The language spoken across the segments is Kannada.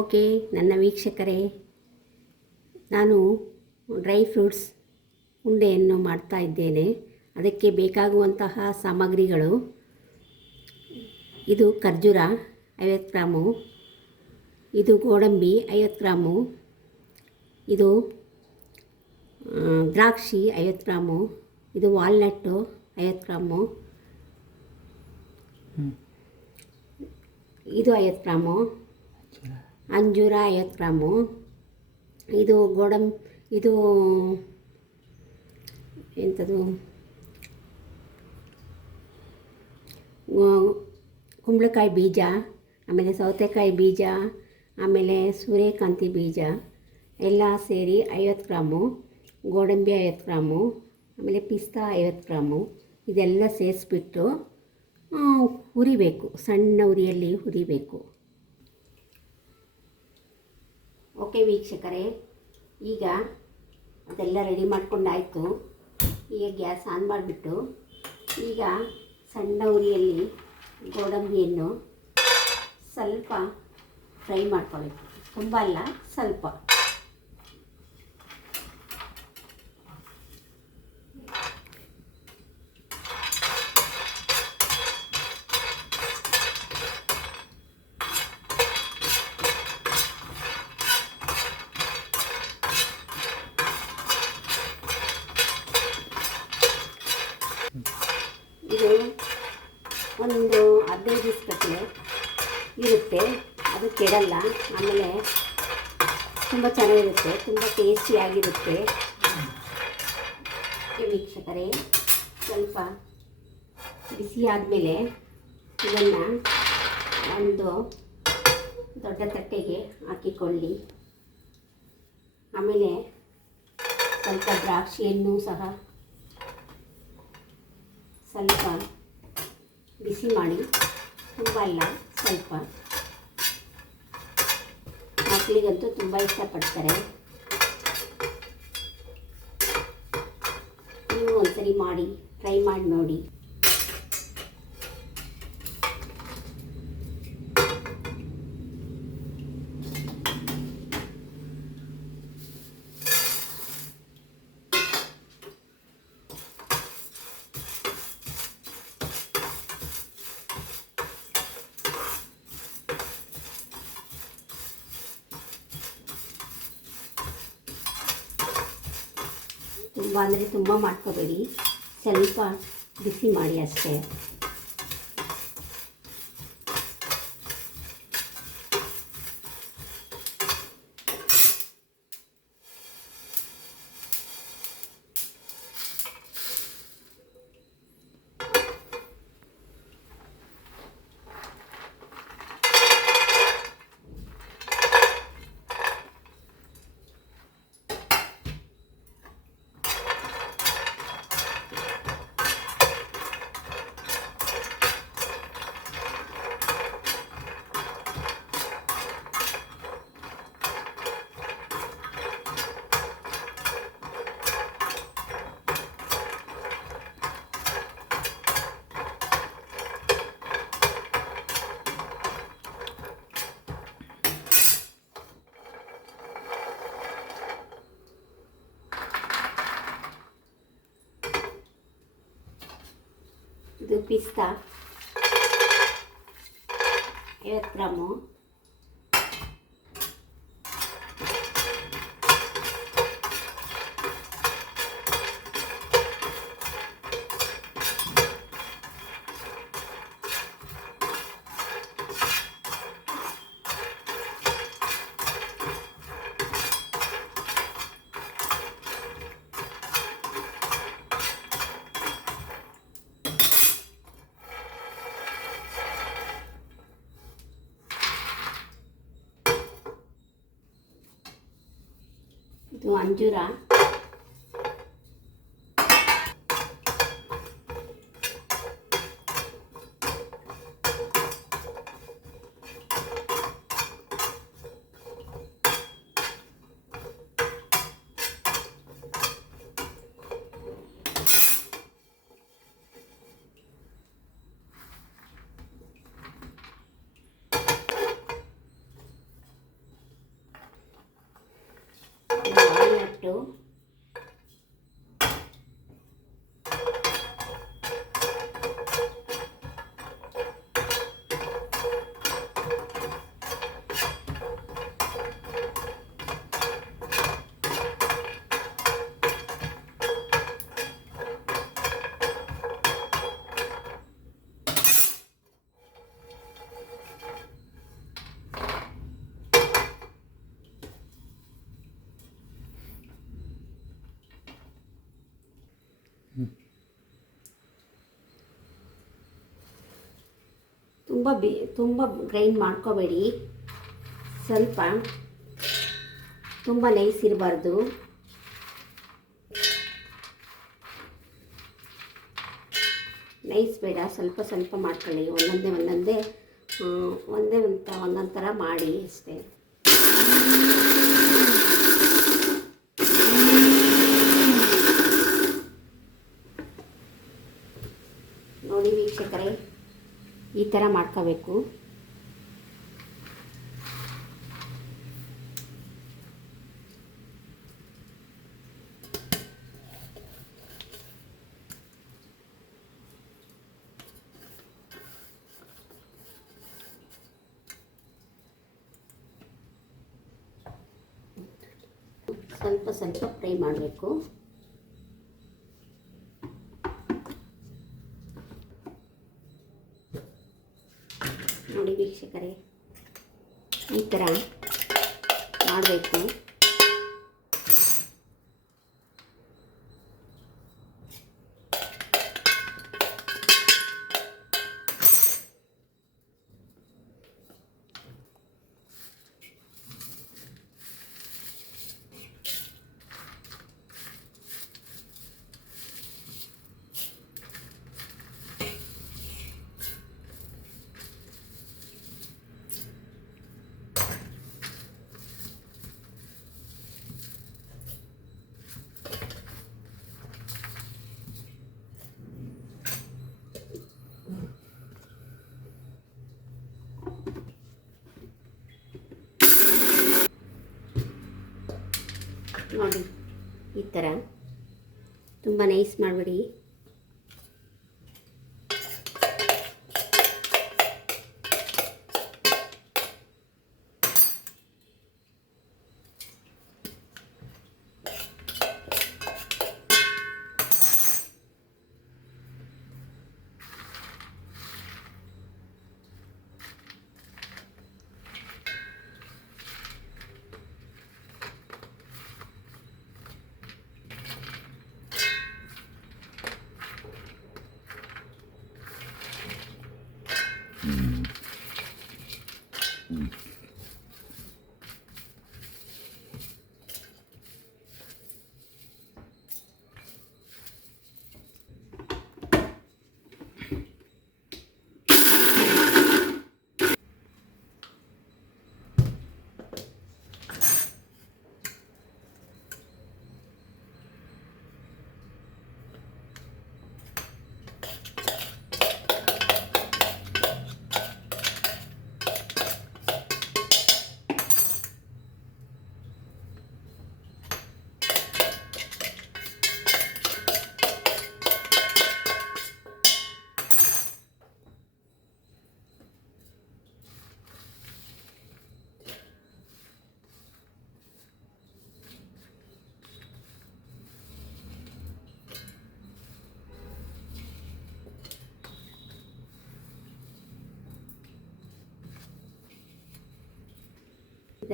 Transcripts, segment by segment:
ಓಕೆ ನನ್ನ ವೀಕ್ಷಕರೇ ನಾನು ಡ್ರೈ ಫ್ರೂಟ್ಸ್ ಉಂಡೆಯನ್ನು ಮಾಡ್ತಾ ಇದ್ದೇನೆ. ಅದಕ್ಕೆ ಬೇಕಾಗುವಂತಹ ಸಾಮಗ್ರಿಗಳು ಇದು ಖರ್ಜೂರ ಐವತ್ತು ಗ್ರಾಮು ಇದು ಗೋಡಂಬಿ ಐವತ್ತು ಗ್ರಾಮು ಇದು ದ್ರಾಕ್ಷಿ ಐವತ್ತು ಗ್ರಾಮು ಇದು ವಾಲ್ನಟ್ಟು ಐವತ್ತು ಗ್ರಾಮು ಇದು ಐವತ್ತು ಗ್ರಾಮು. ಅಂಜೂರ ಐವತ್ತು ಗ್ರಾಮು ಇದು ಗೋಡಂಬಿ ಇದು ಎಂಥದ್ದು ಗೋ- ಕುಂಬಳಕಾಯಿ ಬೀಜ, ಆಮೇಲೆ ಸೌತೆಕಾಯಿ ಬೀಜ, ಆಮೇಲೆ ಸೂರ್ಯಕಾಂತಿ ಬೀಜ, ಎಲ್ಲ ಸೇರಿ ಐವತ್ತು ಗ್ರಾಮು ಗೋಡಂಬಿ ಐವತ್ತು ಗ್ರಾಮು ಆಮೇಲೆ ಪಿಸ್ತಾ ಐವತ್ತು ಗ್ರಾಮು ಇದೆಲ್ಲ ಸೇರಿಸ್ಬಿಟ್ಟು ಹುರಿಬೇಕು, ಸಣ್ಣ ಉರಿಯಲ್ಲಿ ಹುರಿಬೇಕು. ಓಕೆ ವೀಕ್ಷಕರೇ, ಈಗ ಅದೆಲ್ಲ ರೆಡಿ ಮಾಡ್ಕೊಂಡಾಯಿತು. ಈಗ ಗ್ಯಾಸ್ ಆನ್ ಮಾಡಿಬಿಟ್ಟು, ಈಗ ಸಣ್ಣ ಉರಿಯಲ್ಲಿ ಗೋಡಂಬಿಯನ್ನು ಸ್ವಲ್ಪ ಫ್ರೈ ಮಾಡ್ಕೊಳ್ಬೇಕು ತುಂಬ ಅಲ್ಲ, ಸ್ವಲ್ಪ ಇದು ಒಂದು ಹದಿನೈದು ದಿವಸಗಟ್ಟಲೆ ಇರುತ್ತೆ ಅದು ಕೆಡಲ್ಲ ಆಮೇಲೆ ತುಂಬ ಚೆನ್ನಾಗಿರುತ್ತೆ, ತುಂಬ ಟೇಸ್ಟಿಯಾಗಿರುತ್ತೆ ವೀಕ್ಷಕರೇ, ಸ್ವಲ್ಪ ಬಿಸಿ ಆದಮೇಲೆ ಇದನ್ನು ಒಂದು ದೊಡ್ಡ ತಟ್ಟೆಗೆ ಹಾಕಿಕೊಳ್ಳಿ. ಆಮೇಲೆ ಸ್ವಲ್ಪ ದ್ರಾಕ್ಷಿಯನ್ನು ಸಹ ಸ್ವಲ್ಪ ಬಿಸಿ ಮಾಡಿ, ತುಂಬ ಇಲ್ಲ ಸ್ವಲ್ಪ ಮಕ್ಕಳಿಗಂತೂ ತುಂಬ ಇಷ್ಟಪಡ್ತಾರೆ. ನೀವು ಒಂದ್ಸರಿ ಮಾಡಿ ಟ್ರೈ ಮಾಡಿ ನೋಡಿ. ತುಂಬ ಅಂದರೆ ತುಂಬ ಮಾಡ್ಕೋಬೇಡಿ. ಸ್ವಲ್ಪ ಬಿಸಿ ಮಾಡಿ ಅಷ್ಟೇ. ಇದು ಪಿಸ್ತಾ ಐವತ್ತು ಗ್ರಾಮು ಇದು ಅಂಜೂರ ತುಂಬ ಬಿ, ತುಂಬ ಗ್ರೈಂಡ್ ಮಾಡ್ಕೋಬೇಡಿ. ಸ್ವಲ್ಪ ತುಂಬ ನೈಸ್ ಇರಬಾರ್ದು. ನೈಸ್ ಬೇಡ, ಸ್ವಲ್ಪ ಸ್ವಲ್ಪ ಮಾಡ್ಕೊಳ್ಳಿ. ಒಂದೊಂದೇ ಒಂದೊಂದೇ ಒಂದೇ ಒಂಥರ ಒಂದೊಂದು ಥರ ಮಾಡಿ ಅಷ್ಟೇ. ನೋಡಿ ವೀಕ್ಷಕರೇ. ಈ ಥರ ಮಾಡ್ಕೋಬೇಕು. ಸ್ವಲ್ಪ ಸ್ವಲ್ಪ ಫ್ರೈ ಮಾಡಬೇಕು ನೋಡಿ ವೀಕ್ಷಕರೇ ಈ ಥರ ಮಾಡಬೇಕು. ನೋಡಿ ಈ ಥರ ತುಂಬ ನೈಸ್ ಮಾಡಬೇಡಿ.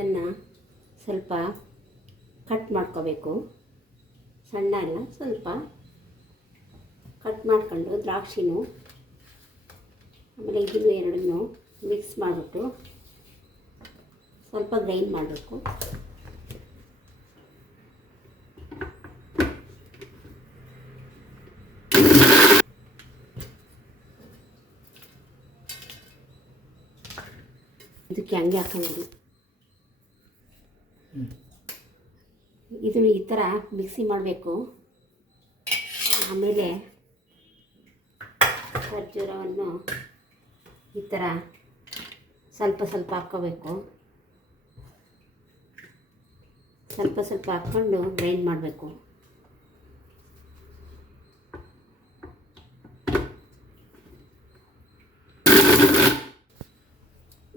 ಇದನ್ನು ಸ್ವಲ್ಪ ಕಟ್ ಮಾಡ್ಕೋಬೇಕು. ಸಣ್ಣ ಅಲ್ಲ, ಸ್ವಲ್ಪ ಕಟ್ ಮಾಡ್ಕೊಂಡು ದ್ರಾಕ್ಷಿನೂ, ಆಮೇಲೆ ಇದನ್ನು ಎರಡನ್ನೂ ಮಿಕ್ಸ್ ಮಾಡಿಬಿಟ್ಟು ಸ್ವಲ್ಪ ಗ್ರೈಂಡ್ ಮಾಡಬೇಕು. ಇದಕ್ಕೆ ಹಂಗೆ ಹಾಕೊಂಡಿಡಿ ಇದನ್ನು ಈ ಥರ ಮಿಕ್ಸಿ ಮಾಡಬೇಕು. ಆಮೇಲೆ ಖರ್ಜೂರವನ್ನು ಈ ಥರ ಸ್ವಲ್ಪ ಸ್ವಲ್ಪ ಹಾಕ್ಕೋಬೇಕು. ಸ್ವಲ್ಪ ಸ್ವಲ್ಪ ಹಾಕ್ಕೊಂಡು ಗ್ರೈಂಡ್ ಮಾಡಬೇಕು.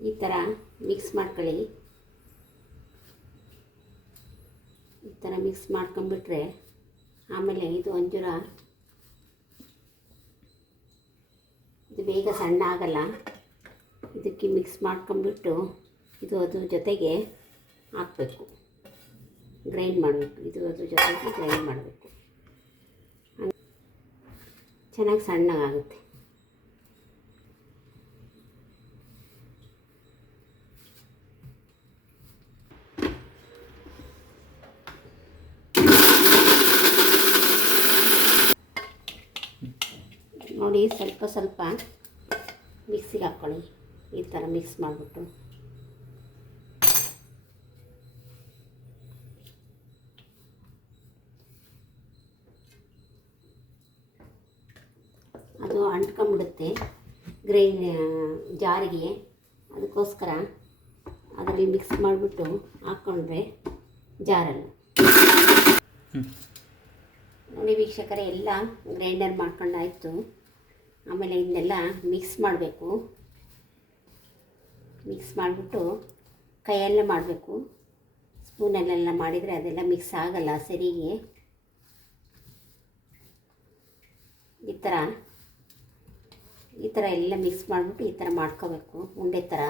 ಈ ಥರ ಮಿಕ್ಸ್ ಮಾಡ್ಕೊಳ್ಳಿ ಈ ಥರ ಮಿಕ್ಸ್ ಮಾಡ್ಕೊಂಬಿಟ್ರೆ ಆಮೇಲೆ ಇದು ಅಂಜೂರ ಇದು ಬೇಗ ಸಣ್ಣ ಆಗಲ್ಲ. ಇದಕ್ಕೆ ಮಿಕ್ಸ್ ಮಾಡ್ಕೊಂಬಿಟ್ಟು ಇದು ಅದ್ರ ಜೊತೆಗೆ ಹಾಕಬೇಕು. ಗ್ರೈಂಡ್ ಮಾಡಬೇಕು ಇದು ಅದ್ರ ಜೊತೆಗೆ ಗ್ರೈಂಡ್ ಮಾಡಬೇಕು. ಚೆನ್ನಾಗಿ ಸಣ್ಣಗಾಗುತ್ತೆ. ನೋಡಿ ಸ್ವಲ್ಪ ಸ್ವಲ್ಪ ಮಿಕ್ಸಿಗೆ ಹಾಕ್ಕೊಳ್ಳಿ ಈ ಥರ ಮಿಕ್ಸ್ ಮಾಡಿಬಿಟ್ಟು. ಅದು ಅಂಟ್ಕೊಂಬಿಡುತ್ತೆ ಗ್ರೈನ್ ಜಾರಿಗೆ. ಅದಕ್ಕೋಸ್ಕರ ಅದರಲ್ಲಿ ಮಿಕ್ಸ್ ಮಾಡಿಬಿಟ್ಟು ಹಾಕ್ಕೊಂಡ್ರೆ ಜಾರಲ್ಲ. ನೋಡಿ ವೀಕ್ಷಕರೇ ಎಲ್ಲ ಗ್ರೈಂಡರ್ ಮಾಡ್ಕೊಂಡಾಯ್ತು. ಆಮೇಲೆ ಇದನ್ನೆಲ್ಲ ಮಿಕ್ಸ್ ಮಾಡಬೇಕು. ಮಿಕ್ಸ್ ಮಾಡಿಬಿಟ್ಟು ಕೈಯಲ್ಲೇ ಮಾಡಬೇಕು. ಸ್ಪೂನಲ್ಲೆಲ್ಲ ಮಾಡಿದರೆ ಅದೆಲ್ಲ ಮಿಕ್ಸ್ ಆಗಲ್ಲ ಸರಿಗೆ. ಈ ಥರ ಈ ಥರ ಎಲ್ಲ ಮಿಕ್ಸ್ ಮಾಡಿಬಿಟ್ಟು ಈ ಥರ ಮಾಡ್ಕೋಬೇಕು, ಉಂಡೆ ಥರ.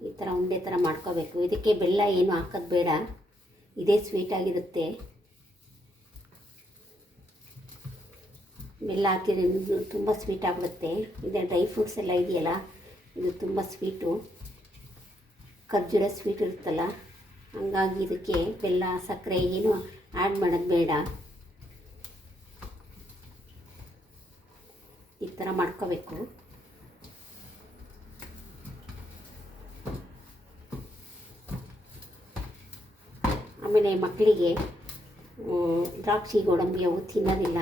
ಈ ಥರ ಉಂಡೆ ಥರ ಮಾಡ್ಕೋಬೇಕು. ಇದಕ್ಕೆ ಬೆಲ್ಲ ಏನು ಹಾಕೋದು ಬೇಡ. ಇದೇ ಸ್ವೀಟಾಗಿರುತ್ತೆ ಬೆಲ್ಲ ಹಾಕಿದ್ರೆ ಇದು ತುಂಬ ಸ್ವೀಟ್ ಆಗಿಬಿಡುತ್ತೆ ಇದೆ ಡ್ರೈ ಫ್ರೂಟ್ಸ್ ಎಲ್ಲ ಇದೆಯಲ್ಲ, ಇದು ತುಂಬ ಸ್ವೀಟು ಖರ್ಜೂರ ಸ್ವೀಟ್ ಇರುತ್ತಲ್ಲ, ಹಂಗಾಗಿ ಇದಕ್ಕೆ ಬೆಲ್ಲ, ಸಕ್ಕರೆ ಏನು ಆ್ಯಡ್ ಮಾಡೋದು ಬೇಡ. ಈ ಥರ ಮಾಡ್ಕೋಬೇಕು. ಆಮೇಲೆ ಮಕ್ಕಳಿಗೆ ದ್ರಾಕ್ಷಿ ಗೋಡಂಬಿ ಅವು ತಿನ್ನೋದಿಲ್ಲ.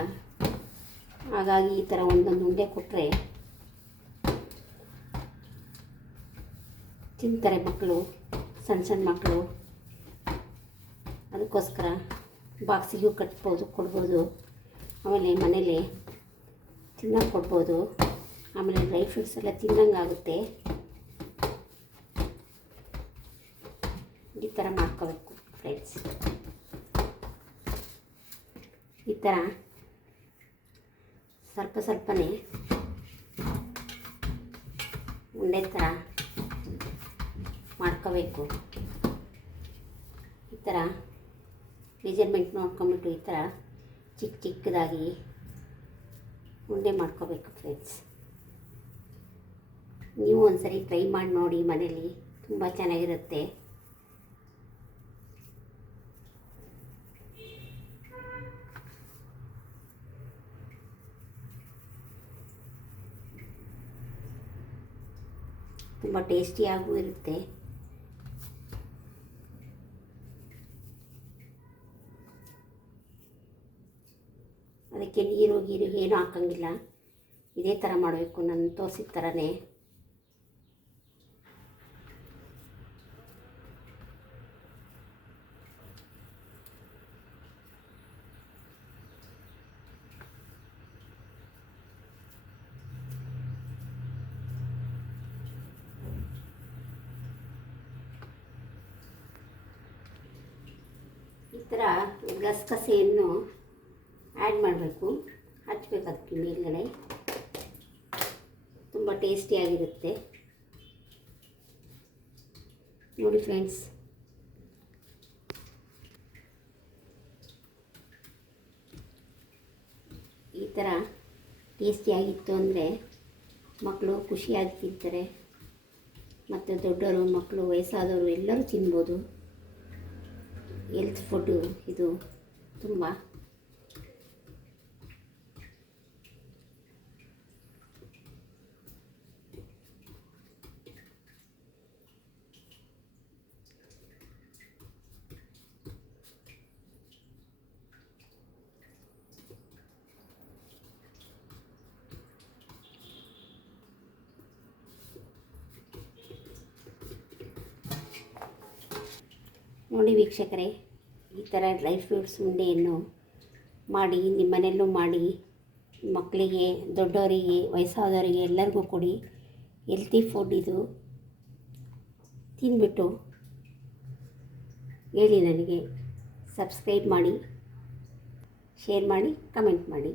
ಹಾಗಾಗಿ ಈ ಥರ ಒಂದೊಂದು ಉಂಡೆ ಕೊಟ್ಟರೆ ತಿಂತಾರೆ ಮಕ್ಕಳು ಸಣ್ಣ ಸಣ್ಣ ಮಕ್ಕಳು ಅದಕ್ಕೋಸ್ಕರ ಬಾಕ್ಸಿಗೂ ಕಟ್ಬೋದು, ಕೊಡ್ಬೋದು. ಆಮೇಲೆ ಮನೇಲಿ ತಿನ್ನೋಕೆ ಕೊಡ್ಬೋದು. ಆಮೇಲೆ ಡ್ರೈ ಫ್ರೂಟ್ಸ್ ಎಲ್ಲ ತಿನ್ನಂಗಾಗುತ್ತೆ ಈ ಥರ ಮಾಡ್ಕೋಬೇಕು ಫ್ರೆಂಡ್ಸ್ ಈ ಥರ ಸ್ವಲ್ಪ ಸ್ವಲ್ಪನೇ ಉಂಡೆ ಥರ ಮಾಡ್ಕೋಬೇಕು. ಈ ಥರ ಮೆಜರ್ಮೆಂಟ್ ನೋಡ್ಕೊಂಬಿಟ್ಟು ಈ ಥರ ಚಿಕ್ಕ ಚಿಕ್ಕದಾಗಿ ಉಂಡೆ ಮಾಡ್ಕೋಬೇಕು ಫ್ರೆಂಡ್ಸ್ ನೀವು ಒಂದ್ಸರಿ ಟ್ರೈ ಮಾಡಿ ನೋಡಿ ಮನೇಲಿ ತುಂಬ ಚೆನ್ನಾಗಿರುತ್ತೆ. ತುಂಬ ಟೇಸ್ಟಿಯಾಗೂ ಇರುತ್ತೆ. ಅದಕ್ಕೆ ನೀರು ಗೀರು ಏನೂ ಹಾಕಂಗಿಲ್ಲ. ಇದೇ ಥರ ಮಾಡಬೇಕು ನಾನು ತೋರಿಸಿದ ಥರನೇ ಥರ ಗಸಗಸೆಯನ್ನು ಆ್ಯಡ್ ಮಾಡಬೇಕು. ಹಚ್ಚಬೇಕು ಅದಕ್ಕೆ ಮೇಲ್ಗಡೆ ತುಂಬ ಟೇಸ್ಟಿಯಾಗಿರುತ್ತೆ. ನೋಡಿ ಫ್ರೆಂಡ್ಸ್. ಈ ಥರ ಟೇಸ್ಟಿಯಾಗಿತ್ತು ಅಂದರೆ ಮಕ್ಕಳು ಖುಷಿಯಾಗಿ ತಿಂತಾರೆ. ಮತ್ತು ದೊಡ್ಡವರು ಮಕ್ಕಳು, ವಯಸ್ಸಾದವರು ಎಲ್ಲರೂ ತಿನ್ಬೋದು. ಹೆಲ್ತ್ ಫುಡ್ಡು ಇದು ತುಂಬ ನೋಡಿ ವೀಕ್ಷಕರೇ, ಈ ಥರ ಡ್ರೈ ಫ್ರೂಟ್ಸ್ ಉಂಡೆಯನ್ನು ಮಾಡಿ ನಿಮ್ಮನೆಯಲ್ಲೂ ಮಾಡಿ, ಮಕ್ಕಳಿಗೆ, ದೊಡ್ಡವರಿಗೆ, ವಯಸ್ಸಾದವರಿಗೆ ಎಲ್ಲರಿಗೂ ಕೊಡಿ. ಹೆಲ್ತಿ ಫುಡ್ ಇದು. ತಿಂದ್ಬಿಟ್ಟು ಹೇಳಿ ನನಗೆ. ಸಬ್ಸ್ಕ್ರೈಬ್ ಮಾಡಿ ಶೇರ್ ಮಾಡಿ ಕಮೆಂಟ್ ಮಾಡಿ.